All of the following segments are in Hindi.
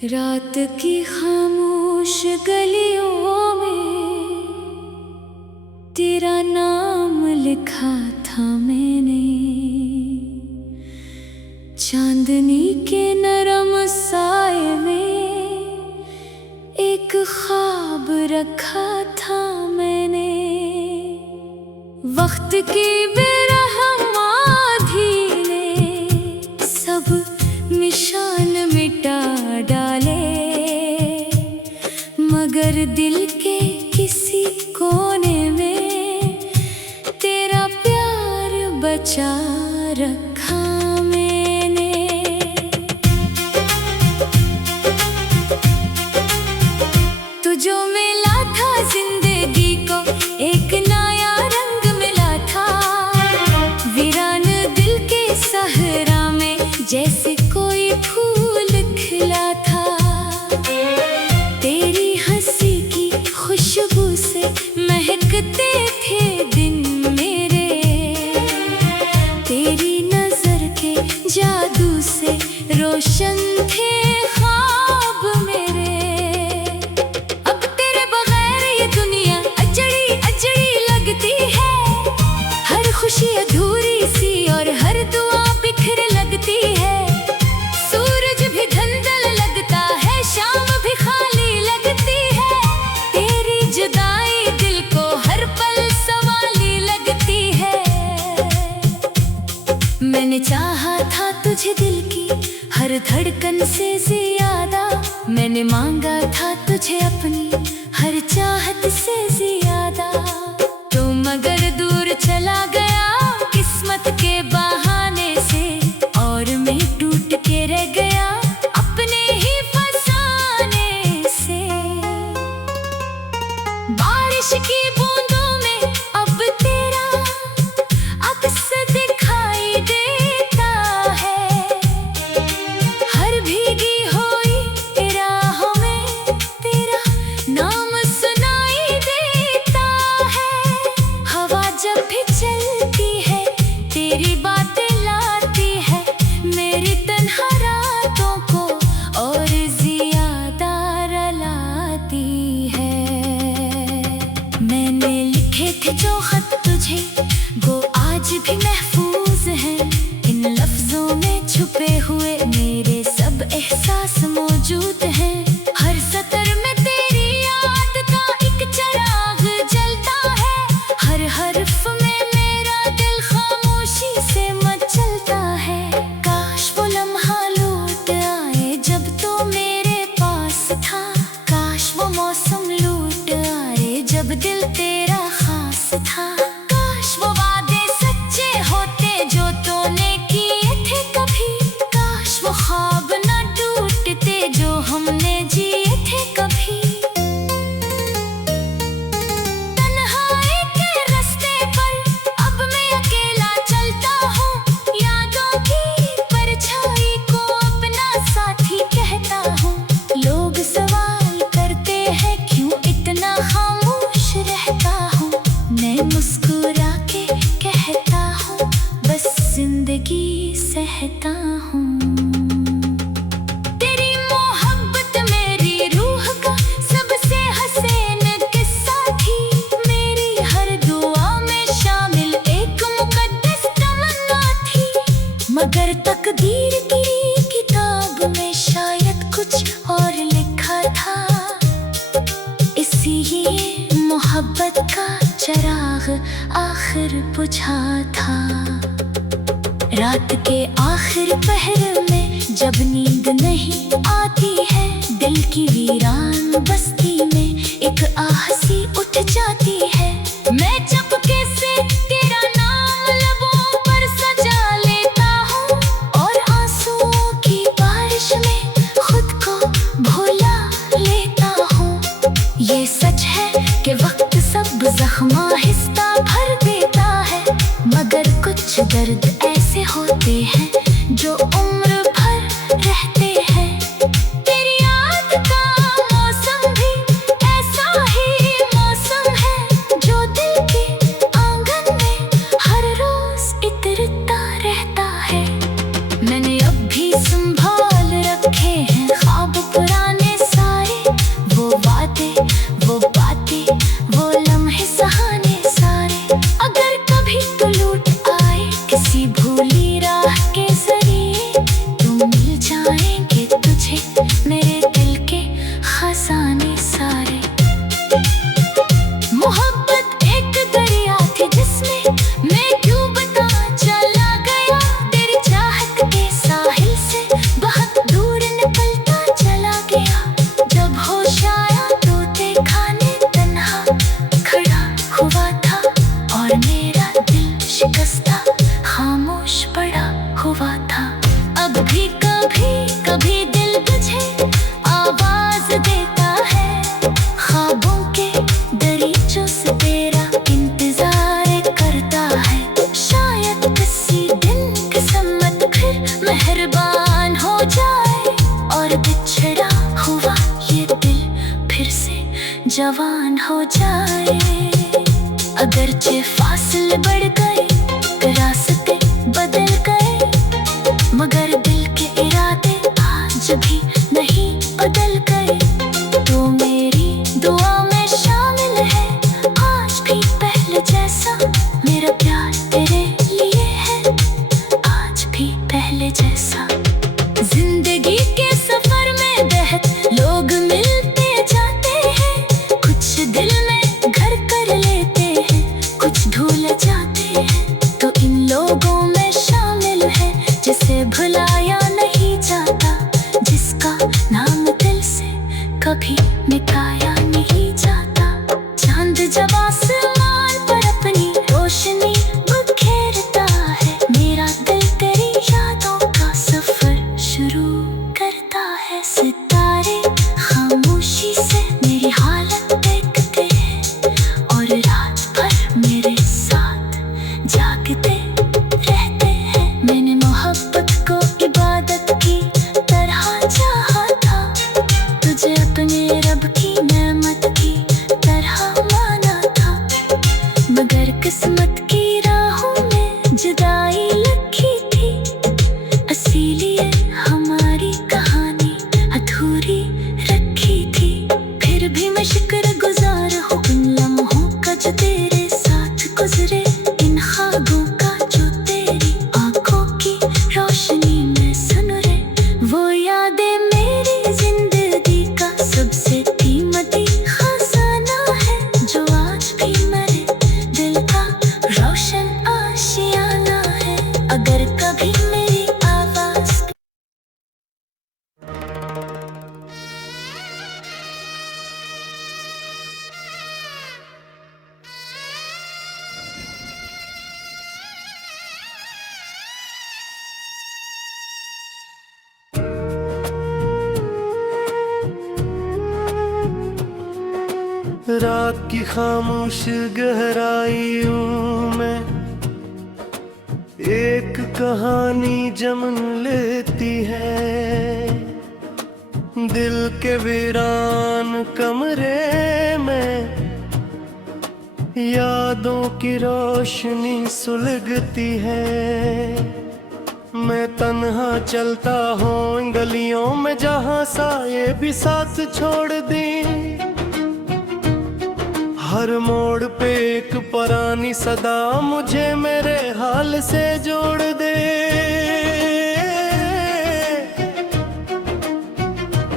रात की खामोश गलियों में तेरा नाम लिखा था मैंने। चांदनी के नरम साए में एक ख्वाब रखा था मैंने। वक्त की बेरहम आंधी ने सब निशान मिटा डाले, मगर दिल के किसी कोने में तेरा प्यार बचा रखा मैंने। तू जो मिला था जिंदगी को एक नया रंग मिला था। वीरान दिल के सहरा में जैसे कोई फूल खिला था। तेरी हंसी की खुशबू से महकते थे दिन मेरे। तेरी नजर के जादू से रोशन थे ख्वाब मेरे। अब तेरे बगैर ये दुनिया अजड़ी अजड़ी लगती है। हर खुशी अधूरी सी और हर दुआ बिखर लगती है। सूरज भी धुंधला लगता है, शाम भी खाली लगती है। तेरी जुदाई दिल को हर पल सवाली लगती है। मैंने चाहा था तुझे दिल की हर धड़कन से ज्यादा। मैंने मांगा था तुझे अपनी हर चाहत से ज्यादा। तू मगर दूर चला गया किस्मत के बहाने से, और मैं टूट के रह गया अपने ही फसाने से। बारिश की बूंदों में अब तेरा अक्स दिखाई देता है। हर भीगी हुई राहों में तेरा नाम सुनाई देता है। हवा जब भी चलती है तेरी बातें लाती है मेरी तन्हा रातों को और ज्यादा रुलाती है। मैंने लिखे थे जो खत तुझे वो आज भी महफूज हैं। इन लफ्जों में छुपे हुए मेरे सब एहसास मौजूद हैं। हर सतर में तेरी याद का एक चिराग जलता है। हर हर्फ में मेरा दिल खामोशी से मचलता है। काश वो लम्हा लौट आए जब तो मेरे पास था। काश वो मौसम लौट आए जब दिल तेरा खास था। काश वो वादे सच्चे होते जो तूने किए थे कभी। काश वो ख्वाब न टूटते जो हमने जिए थे कभी। तन्हाई के रास्ते पर अब मैं अकेला चलता हूँ। यादों की परछाई को अपना साथी कहता हूँ। लोग सवाल करते हैं क्यों इतना खामोश रहता हूँ। मैं मुस्कुरा के कहता हूँ बस जिंदगी सहता हूँ। तेरी मोहब्बत मेरी रूह का सबसे हसीन किस्सा थी। मेरी हर दुआ में शामिल एक मुकद्दस तमन्ना थी। मगर तकदीर की किताब में शायद कुछ और लिखा था। इसीलिए मोहब्बत का चिराग आखिर बुझा था। रात के आखिर पहर में जब नींद नहीं आती है, दिल की वीरान बस्ती में एक आह सी उठ जाती है। मैं चुपके से तेरा नाम लबों पर सजा लेता हूँ और आंसुओं की बारिश में खुद को भुला लेता हूँ। ये सच है कि वक्त सब जख्मा हिस्सा भर देता है, मगर कुछ दर्द ऐसे होते हैं जो उम्र भर रहते हैं। हुआ ये दिल फिर से जवान हो जाए। अगरचे फासले बढ़ गए, रास्ते बदल गए, मगर दिल के इरादे आज भी नहीं बदल गए। तो मेरी दुआ में शामिल है आज भी पहले जैसा, मेरा प्यार तेरे लिए है आज भी पहले जैसा। जिंदगी के सफर में बेहद लोग मिलते जाते हैं, कुछ दिल में घर कर लेते हैं, कुछ भूल जाते हैं। तो इन लोगों में शामिल है जिसे भुलाया नहीं जाता, जिसका नाम दिल से कभी मिटाया नहीं जाता। चांद जब आसमान पर अपनी रोशनी बिखेरता है, मेरा दिल तेरी यादों का सफर शुरू करता है। सितारे खामोशी से मेरी हालत देखते हैं और रात भर मेरे साथ जागते रहते हैं। मैंने मोहब्बत को इबादत की तरह चाहा था, तुझे अपने रब की नेमत की तरह माना था, मगर किस्मत की राहों में जुदाई लिखी थी। इसीलिए हमारी कहानी अधूरी रखी थी। फिर भी मैं शुक्रगुजार हूँ उन लम्हों का जो तेरे साथ गुजरे, इन ख्वाबों का जो तेरी आंखों की रोशनी में सुनरे। वो यादें मेरी जिंदगी का सबसे कीमती खजाना है, जो आज भी मेरे दिल का रोशन आशियाना है। अगर कभी मेरी आवाज रात की खामोश गहराइयों में एक कहानी जन्म लेती है। दिल के वीरान कमरे में यादों की रोशनी सुलगती है। मैं तन्हा चलता हूँ इन गलियों में जहाँ साये भी साथ छोड़ दी। हर मोड़ पे एक पुरानी सदा मुझे मेरे हाल से जोड़ दे।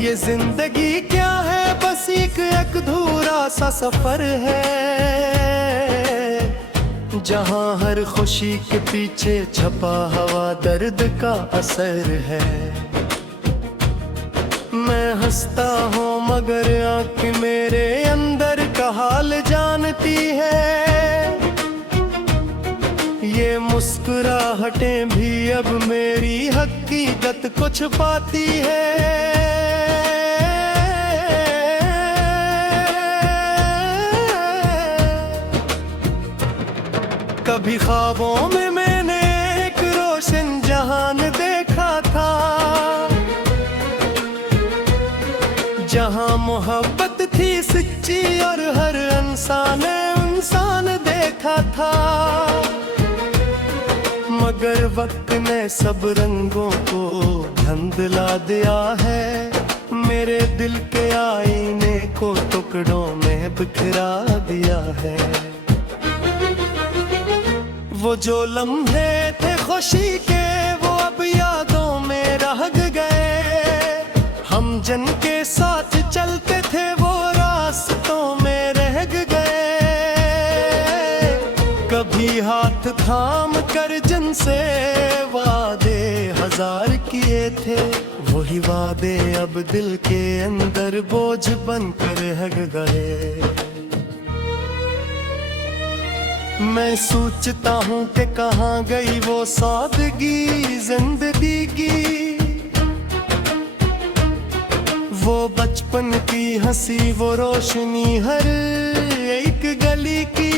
ये जिंदगी क्या है, बस एक अधूरा सा सफर है, जहाँ हर खुशी के पीछे छपा हवा दर्द का असर है। मैं हंसता हूँ मगर आँख मेरे अंदर का हाल जानती है। ये मुस्कुराहटें भी अब मेरी हकीकत को छुपाती है। कभी ख्वाबों में मैंने एक रोशन जहान देखा था, जहाँ मोहब्बत थी सच्ची और हर इंसान देखा था। मगर वक्त ने सब रंगों को धुंधला दिया है, मेरे दिल के आईने को टुकड़ों में बिखरा दिया है। वो जो लम्हे थे खुशी के वो अब यादों में रह गए। हम जन के साथ चलते थे वो रास्तों में रह गए। कभी हाथ थाम कर जिनसे वादे हजार किए थे, वही वादे अब दिल के अंदर बोझ बनकर रह गए। मैं सोचता हूँ कि कहाँ गई वो सादगी जिंदगी की, वो बचपन की हंसी वो रोशनी हर एक गली की।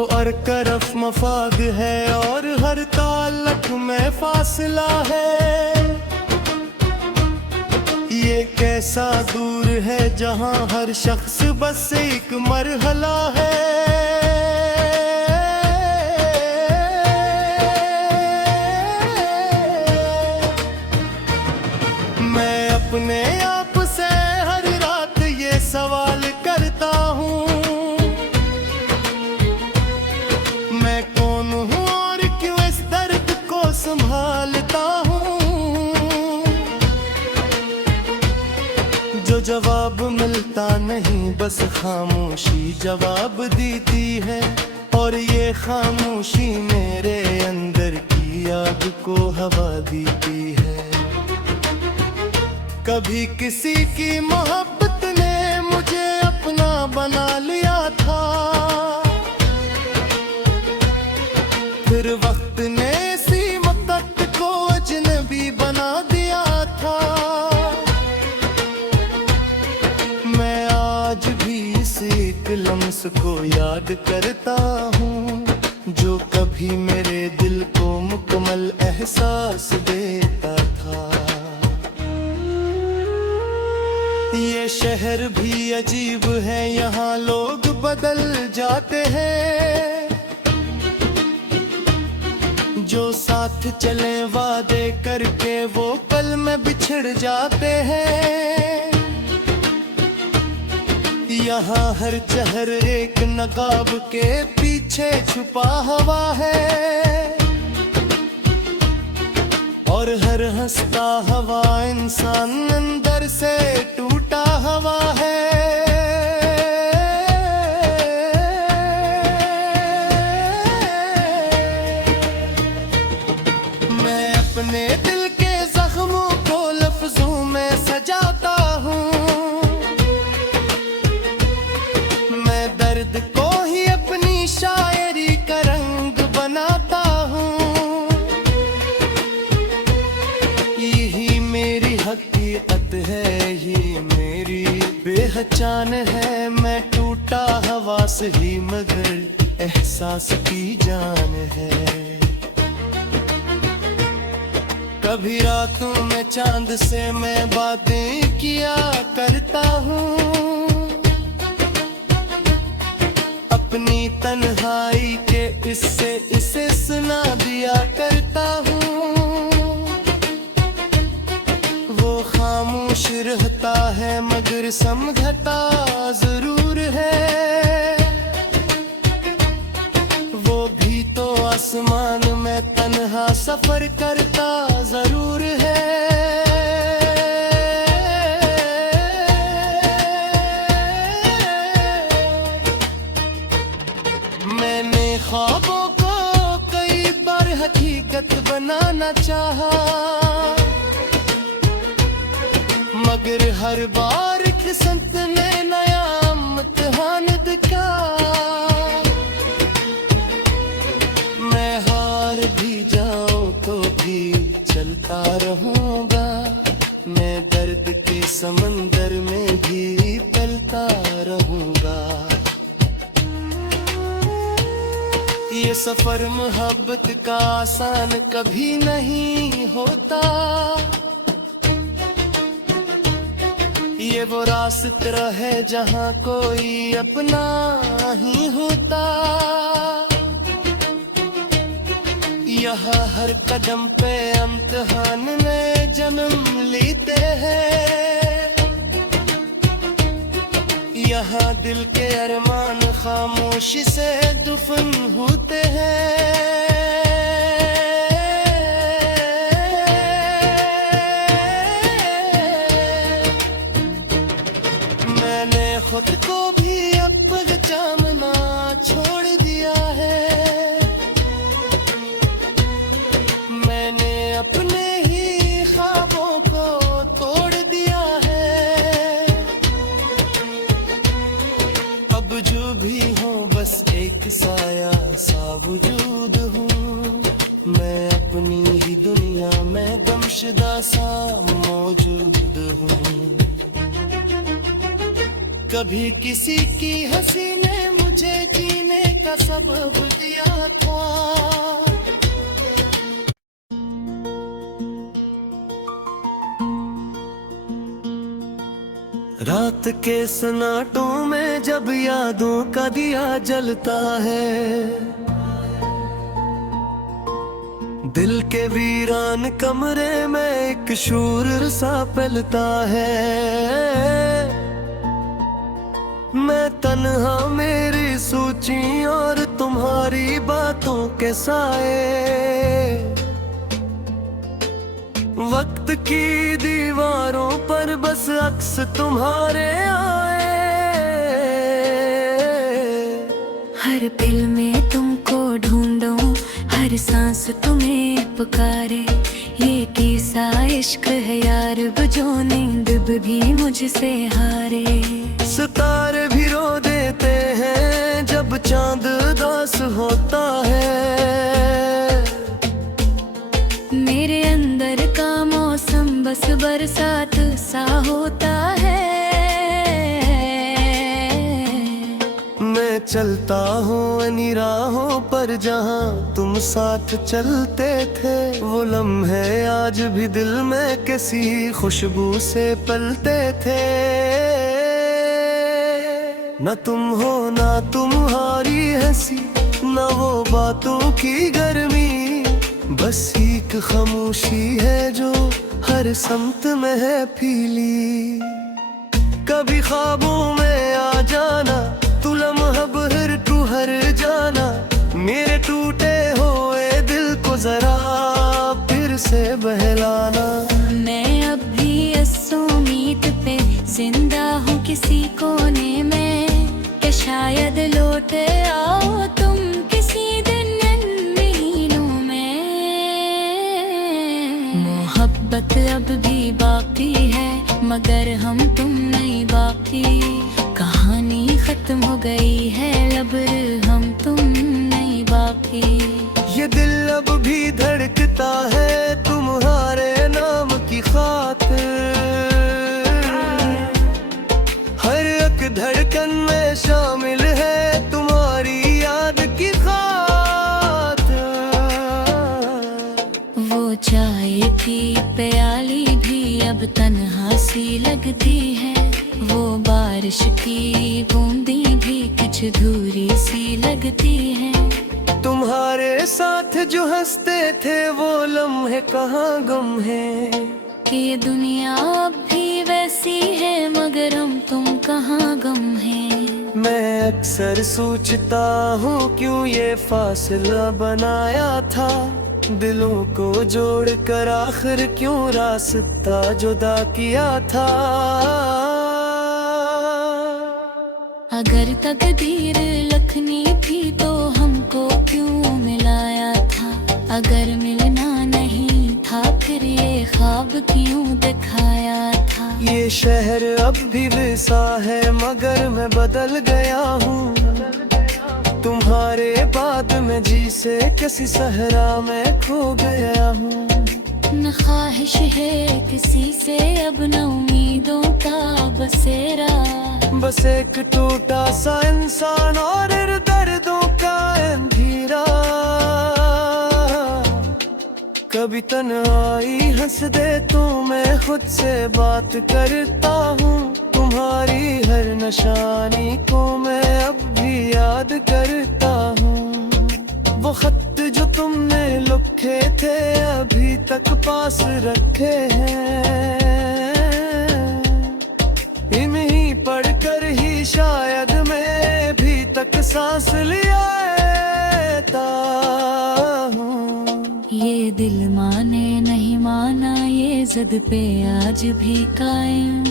और तरफ मफाद है और हर ताल्लुक में फासला है। ऐसा दूर है जहां हर शख्स बस एक मरहला है। मैं अपने आप से हर रात ये सवाल करता हूँ, मैं कौन हूँ और क्यों इस दर्द को संभालता हूँ। जो जवाब मिलता नहीं, बस खामोशी जवाब देती है, और ये खामोशी मेरे अंदर की आग को हवा देती है। कभी किसी की मोहब्बत ने मुझे अपना बना लिया था, फिर वक्त ने इसी वक्त को अजनबी बना दिया था। मैं आज भी इस एक लम्स को याद करता हूँ, जो कभी मेरे दिल को मुकम्मल एहसास देता था। ये शहर भी अजीब है, यहाँ लोग बदल जाते हैं, जो साथ चले वादे करके वो पल में बिछड़ जाते हैं। यहाँ हर चेहर एक नकाब के पीछे छुपा हुआ है, और हर हंसता हुआ इंसान अंदर से टूटा हुआ है। मैं अपने दिल के जख्मों को लफ्जों में सजाता हूँ, मैं दर्द को ही अपनी शायरी का रंग बनाता हूँ। यही मेरी हकीकत है, ये मेरी पहचान है। मैं टूटा हवा से ही मगर एहसास की जान है। कभी रातों में चांद से मैं बातें किया करता हूँ, अपनी तन्हाई के इससे इसे सुना दिया करता हूँ। वो खामोश रहता है मगर समझता जरूर है, वो भी तो आसमान में तन्हा सफर करता जरूर है। मैंने ख्वाबों को कई बार हकीकत बनाना चाहा, मगर हर बार किस्मत ने नया इम्तिहान दिखाया। मैं हार भी जाऊं तो भी चलता रहूंगा, मैं दर्द के समंदर में भी तलता रहूंगा। ये सफर मोहब्बत का आसान कभी नहीं होता, ये वो रास्ता है जहाँ कोई अपना ही होता। यहाँ हर कदम पे इम्तिहान में जन्म लेते हैं, यहाँ दिल के अरमान खामोशी से दफन होते हैं। मैंने खुद को भी अब पहचानना छोड़ दिया है, मैंने अपने ही ख्वाबों को तोड़ दिया है। अब जो भी हो बस एक साया सा वजूद हूँ, मैं अपनी ही दुनिया में गमशुदा सा मौजूद हूँ। कभी किसी की हंसी ने मुझे जीने का सबब दिया था, रात के सन्नाटों में जब यादों का दिया जलता है, दिल के वीरान कमरे में एक शूर सा फैलता है। मैं तन्हा मेरी सोची और तुम्हारी बातों के साए, वक्त की दीवारों पर बस अक्स तुम्हारे आए। हर पल में तुमको ढूंढूं, हर सांस तुम्हें पुकारे। ये किस्सा इश्क है यार, जो नींद भी मुझसे हारे। सितारे भी रो देते हैं जब चांद उदास होता है। मेरे अंदर का मौसम बस बरसात सा होता है। मैं चलता हूँ निराहों पर जहाँ तुम साथ चलते थे, वो लम्हे आज भी दिल में किसी खुशबू से पलते थे। न तुम हो ना तुम्हारी हंसी, न वो बातों की गर्मी, बस एक खामोशी है जो हर समत में है फीली। कभी ख्वाबों में आ जाना, तू लम्हा भर तू हर जाना, मेरे टूटे हुए दिल को जरा फिर से बहलाना। मैं अब भी इस उम्मीद पे जिंदा हूँ किसी कोने में, कि शायद लौट आओ तुम किसी दिन इन महीनों में। मोहब्बत अब भी बाकी है मगर हम तुम नहीं बाकी। कहानी खत्म हो गई है लबर हम तुम नहीं बाकी। ये दिल अब भी धड़कता है तुम्हारे नाम की खातिर, हर एक धड़कन में शामिल है तुम्हारी याद की खातिर। वो चाय की प्याली भी अब तन्हा सी लगती है, वो बारिश की बूंदी भी कुछ अधूरी सी लगती है। तुम्हारे साथ जो हंसते थे वो लम्हे कहाँ गुम है, कि ये दुनिया अब भी वैसी है मगर हम तुम कहाँ गम हैं। मैं अक्सर सोचता हूँ क्यों ये फासला बनाया था, दिलों को जोड़कर आखिर क्यों रास्ता जुदा किया था। अगर तकदीर लखनी थी तो हमको क्यों मिलाया था, अगर मिलना नहीं था फिर ये ख्वाब क्यों दिखाया था। ये शहर अब भी वैसा है मगर मैं बदल गया हूँ, तुम्हारे बाद में जी से किसी सहरा में खो गया हूँ। न ख्वाहिश है किसी से अब न उम्मीदों का बसेरा, बस एक टूटा सा इंसान और दर्दों का अंधेरा। कभी तन्हाई हंस दे तो मैं खुद से बात करता हूँ, तुम्हारी हर निशानी को मैं अब भी याद करता हूँ। वो खत जो तुमने लिखे थे अभी तक पास रखे हैं, इन्हीं पढ़कर ही शायद मैं भी तक सांस लिया हूँ। ये दिल माने नहीं माना ये जिद पे आज भी कायम,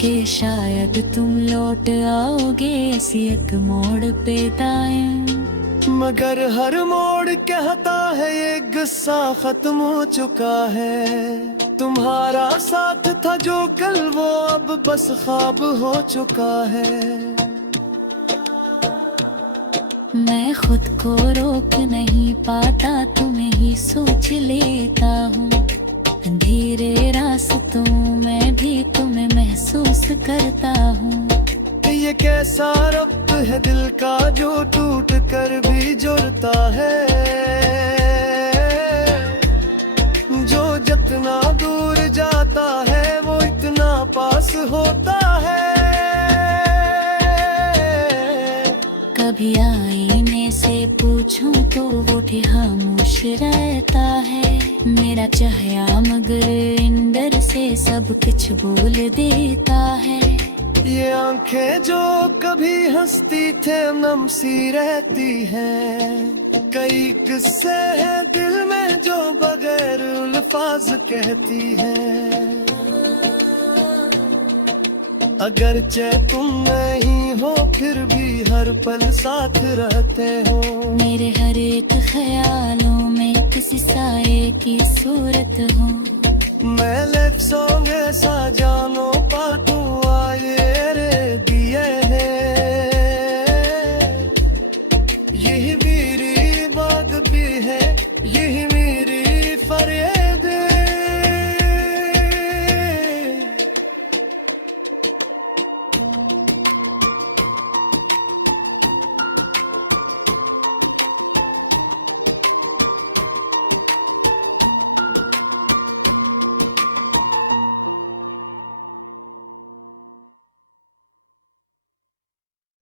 कि शायद तुम लौट आओगे इसी एक मोड़ पे दाएं। मगर हर मोड़ कहता है ये गुस्सा खत्म हो चुका है, तुम्हारा साथ था जो कल वो अब बस ख्वाब हो चुका है। मैं खुद को रोक नहीं पाता तुम्हें ही सोच लेता हूँ, धीरे रास्तों में भी तुम्हें महसूस करता हूँ। ये कैसा रब्त है दिल का जो टूट कर भी जुड़ता है, जो जितना दूर जाता है वो इतना पास होता है। कभी आईने से पूछूं तो वो खामोश रहता है। मेरा चेहरा मगर अंदर से सब कुछ बोल देता है। ये आंखें जो कभी हंसती थे नम सी रहती हैं। कई किस्से हैं दिल में जो बगैर अल्फाज कहती हैं। अगरचे तुम नहीं हो फिर भी हर पल साथ रहते हो। मेरे हर एक ख्यालों में किसी साए की सूरत हो। मैं लफ्ज़ों में सा जानो